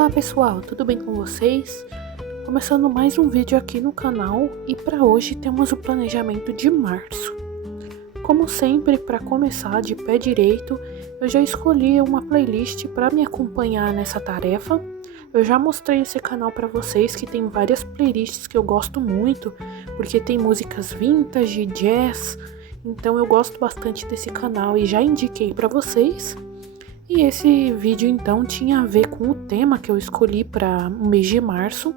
Olá pessoal, tudo bem com vocês? Começando mais um vídeo aqui no canal e para hoje temos o planejamento de março. Como sempre, para começar de pé direito, eu já escolhi uma playlist para me acompanhar nessa tarefa. Eu já mostrei esse canal para vocês que tem várias playlists que eu gosto muito, porque tem músicas vintage, jazz, então eu gosto bastante desse canal e já indiquei para vocês. E esse vídeo então tinha a ver com o tema que eu escolhi para o mês de março.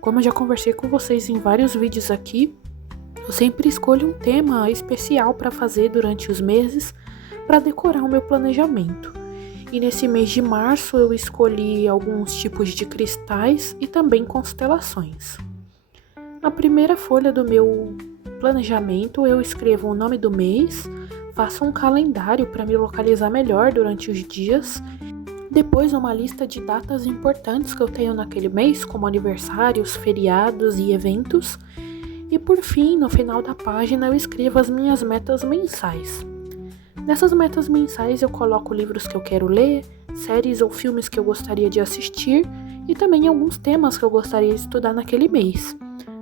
Como eu já conversei com vocês em vários vídeos aqui, eu sempre escolho um tema especial para fazer durante os meses para decorar o meu planejamento. E nesse mês de março eu escolhi alguns tipos de cristais e também constelações. Na primeira folha do meu planejamento eu escrevo o nome do mês, faço um calendário para me localizar melhor durante os dias. Depois uma lista de datas importantes que eu tenho naquele mês, como aniversários, feriados e eventos. E por fim, no final da página, eu escrevo as minhas metas mensais. Nessas metas mensais eu coloco livros que eu quero ler, séries ou filmes que eu gostaria de assistir e também alguns temas que eu gostaria de estudar naquele mês.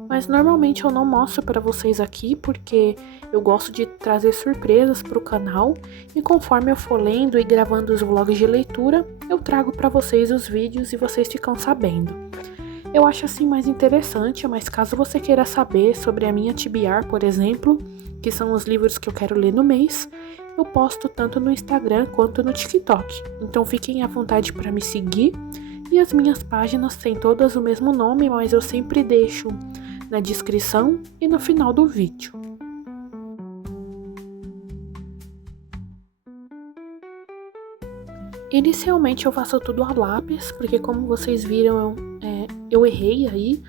Mas normalmente eu não mostro para vocês aqui porque eu gosto de trazer surpresas para o canal e conforme eu for lendo e gravando os vlogs de leitura, eu trago para vocês os vídeos e vocês ficam sabendo. Eu acho assim mais interessante, mas caso você queira saber sobre a minha TBR, por exemplo, que são os livros que eu quero ler no mês, eu posto tanto no Instagram quanto no TikTok. Então fiquem à vontade para me seguir e as minhas páginas têm todas o mesmo nome, mas eu sempre deixo na descrição e no final do vídeo. Inicialmente eu faço tudo a lápis, porque como vocês viram, eu errei aí,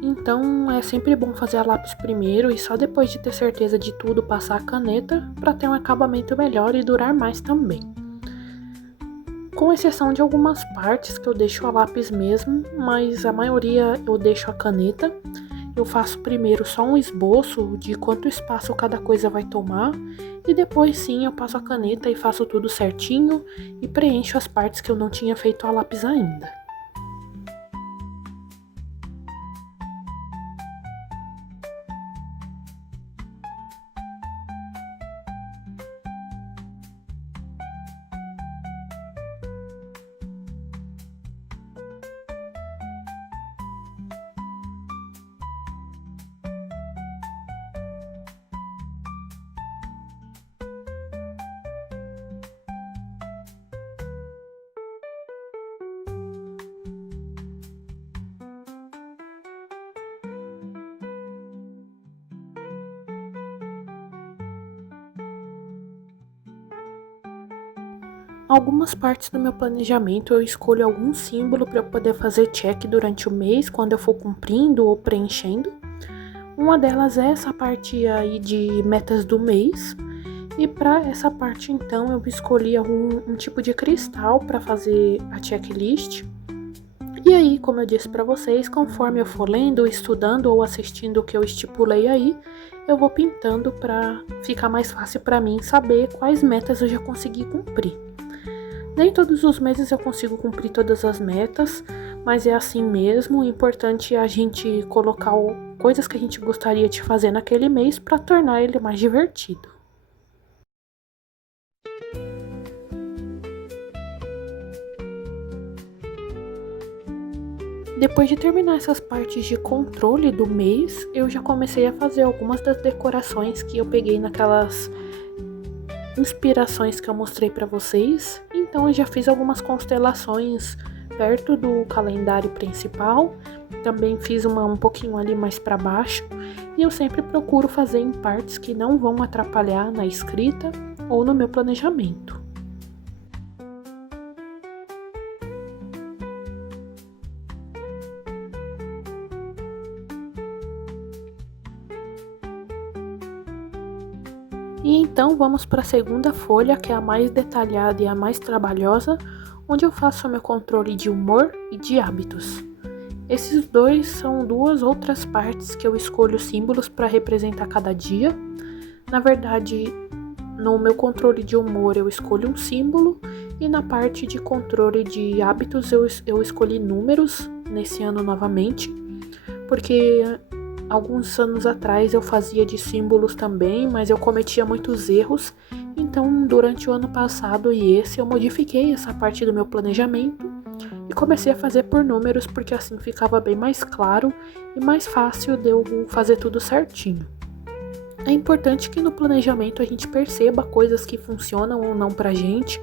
então é sempre bom fazer a lápis primeiro e só depois de ter certeza de tudo passar a caneta para ter um acabamento melhor e durar mais também. Com exceção de algumas partes que eu deixo a lápis mesmo, mas a maioria eu deixo a caneta. Eu faço primeiro só um esboço de quanto espaço cada coisa vai tomar e depois sim eu passo a caneta e faço tudo certinho e preencho as partes que eu não tinha feito a lápis ainda. Algumas partes do meu planejamento eu escolho algum símbolo para eu poder fazer check durante o mês, quando eu for cumprindo ou preenchendo. Uma delas é essa parte aí de metas do mês. E para essa parte então eu escolhi um tipo de cristal para fazer a checklist. E aí, como eu disse para vocês, conforme eu for lendo, estudando ou assistindo o que eu estipulei aí, eu vou pintando para ficar mais fácil para mim saber quais metas eu já consegui cumprir. Nem todos os meses eu consigo cumprir todas as metas, mas é assim mesmo. O importante é a gente colocar coisas que a gente gostaria de fazer naquele mês para tornar ele mais divertido. Depois de terminar essas partes de controle do mês, eu já comecei a fazer algumas das decorações que eu peguei naquelas inspirações que eu mostrei para vocês. Então eu já fiz algumas constelações perto do calendário principal, também fiz uma um pouquinho ali mais para baixo, e eu sempre procuro fazer em partes que não vão atrapalhar na escrita ou no meu planejamento. E então vamos para a segunda folha, que é a mais detalhada e a mais trabalhosa, onde eu faço o meu controle de humor e de hábitos. Esses dois são duas outras partes que eu escolho símbolos para representar cada dia. Na verdade, no meu controle de humor eu escolho um símbolo e na parte de controle de hábitos eu escolhi números nesse ano novamente, porque alguns anos atrás eu fazia de símbolos também, mas eu cometia muitos erros. Então, durante o ano passado e esse, eu modifiquei essa parte do meu planejamento e comecei a fazer por números, porque assim ficava bem mais claro e mais fácil de eu fazer tudo certinho. É importante que no planejamento a gente perceba coisas que funcionam ou não pra gente,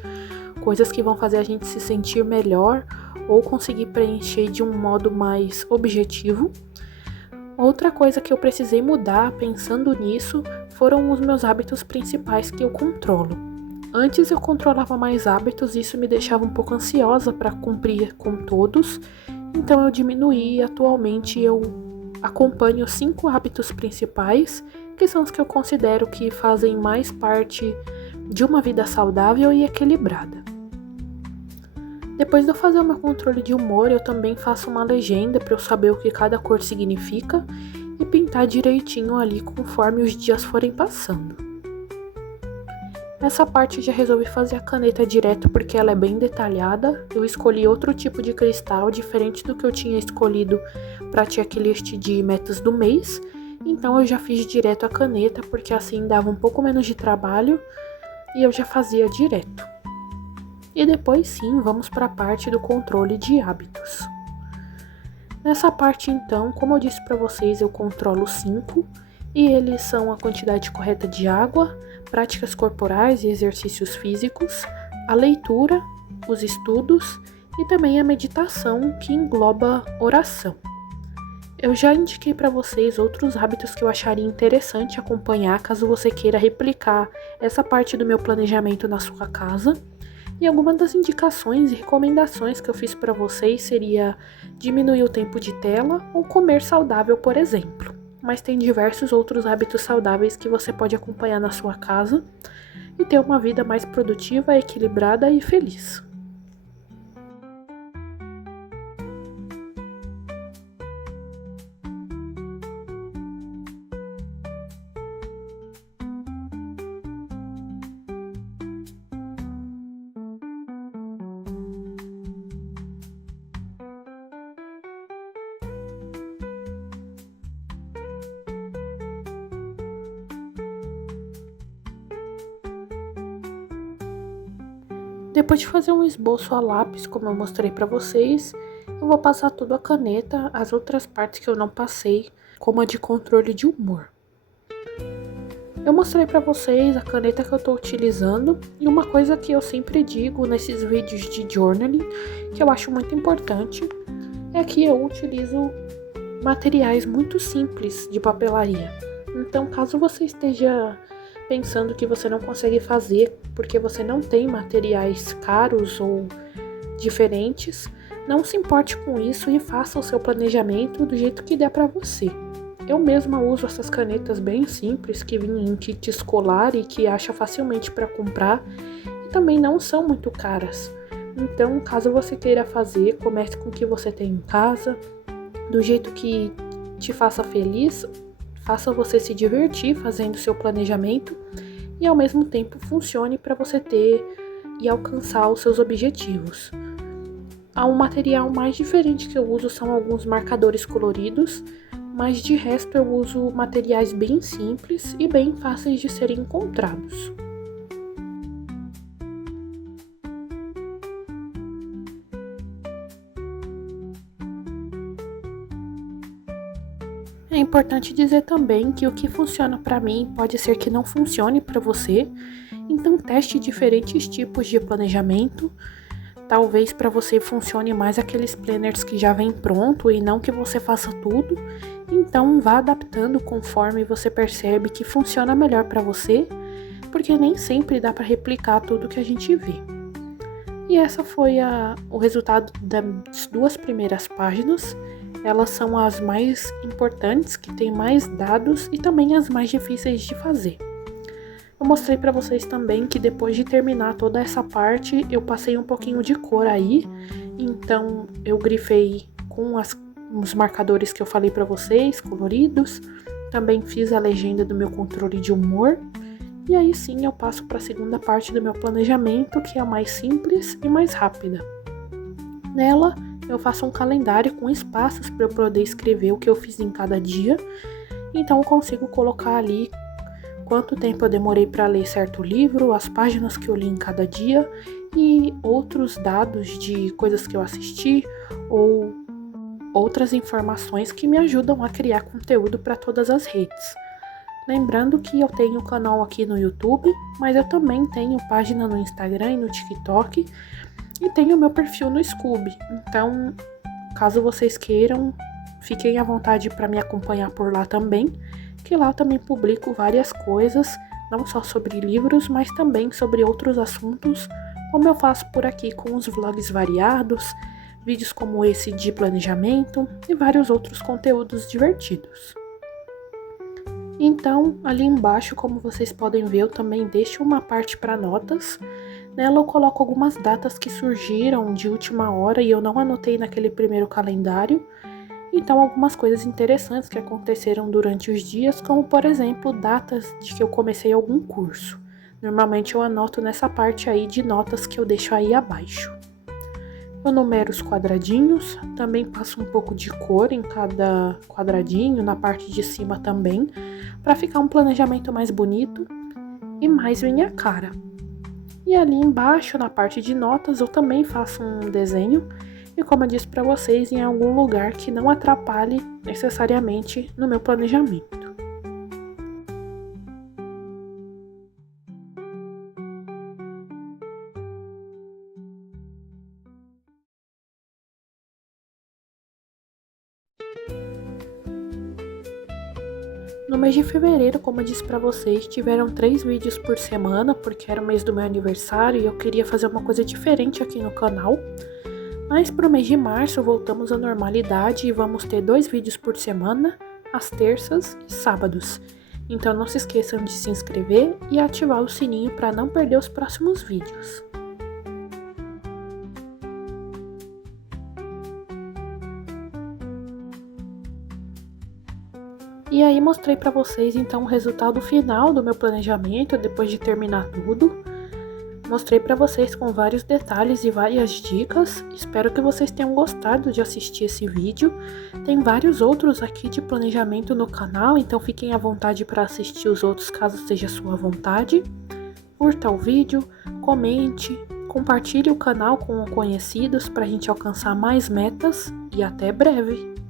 coisas que vão fazer a gente se sentir melhor ou conseguir preencher de um modo mais objetivo. Outra coisa que eu precisei mudar pensando nisso foram os meus hábitos principais que eu controlo. Antes eu controlava mais hábitos e isso me deixava um pouco ansiosa para cumprir com todos, então eu diminuí e atualmente eu acompanho 5 hábitos principais, que são os que eu considero que fazem mais parte de uma vida saudável e equilibrada. Depois de eu fazer o meu controle de humor, eu também faço uma legenda para eu saber o que cada cor significa e pintar direitinho ali conforme os dias forem passando. Essa parte eu já resolvi fazer a caneta direto porque ela é bem detalhada. Eu escolhi outro tipo de cristal diferente do que eu tinha escolhido para a checklist de metas do mês. Então eu já fiz direto a caneta porque assim dava um pouco menos de trabalho e eu já fazia direto. E depois sim, vamos para a parte do controle de hábitos. Nessa parte então, como eu disse para vocês, eu controlo 5 e eles são a quantidade correta de água, práticas corporais e exercícios físicos, a leitura, os estudos e também a meditação, que engloba oração. Eu já indiquei para vocês outros hábitos que eu acharia interessante acompanhar caso você queira replicar essa parte do meu planejamento na sua casa. E algumas das indicações e recomendações que eu fiz para vocês seria diminuir o tempo de tela ou comer saudável, por exemplo. Mas tem diversos outros hábitos saudáveis que você pode acompanhar na sua casa e ter uma vida mais produtiva, equilibrada e feliz. Depois de fazer um esboço a lápis, como eu mostrei para vocês, eu vou passar tudo a caneta, as outras partes que eu não passei, como a de controle de humor. Eu mostrei para vocês a caneta que eu estou utilizando e uma coisa que eu sempre digo nesses vídeos de journaling, que eu acho muito importante, é que eu utilizo materiais muito simples de papelaria. Então, caso você esteja pensando que você não consegue fazer porque você não tem materiais caros ou diferentes, não se importe com isso e faça o seu planejamento do jeito que der para você. Eu mesma uso essas canetas bem simples que vêm em kit escolar e que acha facilmente para comprar e também não são muito caras. Então, caso você queira fazer, comece com o que você tem em casa, do jeito que te faça feliz, faça você se divertir fazendo seu planejamento e ao mesmo tempo funcione para você ter e alcançar os seus objetivos. Um material mais diferente que eu uso são alguns marcadores coloridos, mas de resto eu uso materiais bem simples e bem fáceis de serem encontrados. É importante dizer também que o que funciona para mim pode ser que não funcione para você, então teste diferentes tipos de planejamento. Talvez para você funcione mais aqueles planners que já vem pronto e não que você faça tudo, então vá adaptando conforme você percebe que funciona melhor para você, porque nem sempre dá para replicar tudo que a gente vê. E essa foi o resultado das 2 primeiras páginas. Elas são as mais importantes, que têm mais dados e também as mais difíceis de fazer. Eu mostrei para vocês também que depois de terminar toda essa parte, eu passei um pouquinho de cor aí. Então eu grifei com os marcadores que eu falei para vocês, coloridos. Também fiz a legenda do meu controle de humor. E aí sim eu passo para a segunda parte do meu planejamento, que é a mais simples e mais rápida. Nela, eu faço um calendário com espaços para eu poder escrever o que eu fiz em cada dia. Então eu consigo colocar ali quanto tempo eu demorei para ler certo livro, as páginas que eu li em cada dia e outros dados de coisas que eu assisti ou outras informações que me ajudam a criar conteúdo para todas as redes. Lembrando que eu tenho canal aqui no YouTube, mas eu também tenho página no Instagram e no TikTok e tenho meu perfil no Scoob. Então, caso vocês queiram, fiquem à vontade para me acompanhar por lá também, que lá eu também publico várias coisas, não só sobre livros, mas também sobre outros assuntos, como eu faço por aqui com os vlogs variados, vídeos como esse de planejamento e vários outros conteúdos divertidos. Então, ali embaixo, como vocês podem ver, eu também deixo uma parte para notas. Nela eu coloco algumas datas que surgiram de última hora e eu não anotei naquele primeiro calendário. Então, algumas coisas interessantes que aconteceram durante os dias, como por exemplo, datas de que eu comecei algum curso. Normalmente eu anoto nessa parte aí de notas que eu deixo aí abaixo. Eu numero os quadradinhos, também passo um pouco de cor em cada quadradinho, na parte de cima também, para ficar um planejamento mais bonito e mais minha cara. E ali embaixo, na parte de notas, eu também faço um desenho, e como eu disse para vocês, em algum lugar que não atrapalhe necessariamente no meu planejamento. No mês de fevereiro, como eu disse pra vocês, tiveram 3 vídeos por semana, porque era o mês do meu aniversário e eu queria fazer uma coisa diferente aqui no canal. Mas pro mês de março voltamos à normalidade e vamos ter 2 vídeos por semana, às terças e sábados. Então não se esqueçam de se inscrever e ativar o sininho para não perder os próximos vídeos. E aí mostrei para vocês então o resultado final do meu planejamento depois de terminar tudo. Mostrei para vocês com vários detalhes e várias dicas. Espero que vocês tenham gostado de assistir esse vídeo. Tem vários outros aqui de planejamento no canal, então fiquem à vontade para assistir os outros caso seja a sua vontade. Curta o vídeo, comente, compartilhe o canal com conhecidos para a gente alcançar mais metas e até breve!